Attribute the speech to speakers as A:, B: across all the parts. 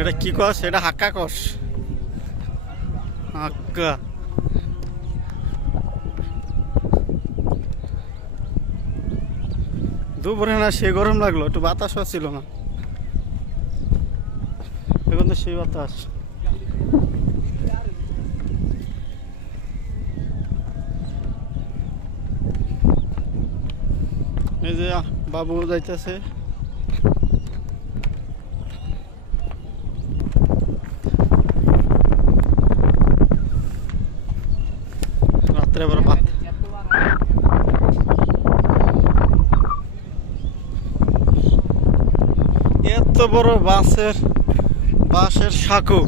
A: এটা কি কস? এটা হাক্কা কস। হাক্কা। দুপুরে না সে গরম লাগল, একটু বাতাসও ছিল না। এখন তো সেই বাতাস। এই যে বাবু যাইতেছে। আবার ভাত। এত বড় বাঁশের বাঁশের সাঁকো।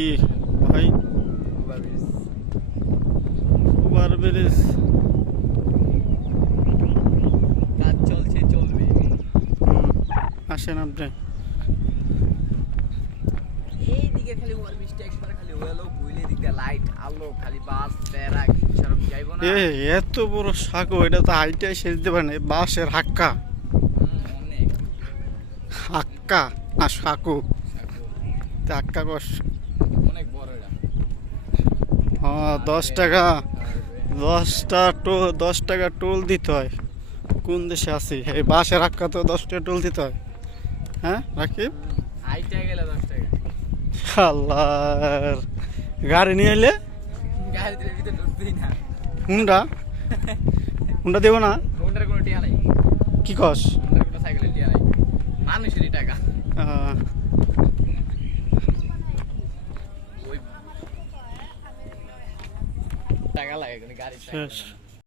A: কি ভাই? উবার
B: কাজ চলছে চলবে।
A: আসেন আপনি।
B: এই খালি ওভার একবার খালি হলো বুইলে দিক লাইট আলো খালি বাস তেরা কি সরম যাইবো না।
A: এ এত বড় সাঁকো এটা তো হাইটাই শেষ দেবে না। বাঁশের হাক্কা।
B: অনেক।
A: হাক্কা না সাঁকো তা হাক্কা কস
B: অনেক বড় এটা
A: হ্যাঁ দশ টাকা। দশটা টোল দশ টাকা টোল দিতে হয়। কোন দেশে আছি? এই বাসের হাক্কা তো দশ টাকা টোল দিতে হয়। হ্যাঁ রাকিব? আল্লাহর গাড়ি নিয়ে এলে? হুন্ডা? হুন্ডা দেবো না? কি কস?
B: মানুষেরই টাকা। টাকা লাগে গাড়ি
A: শেষ।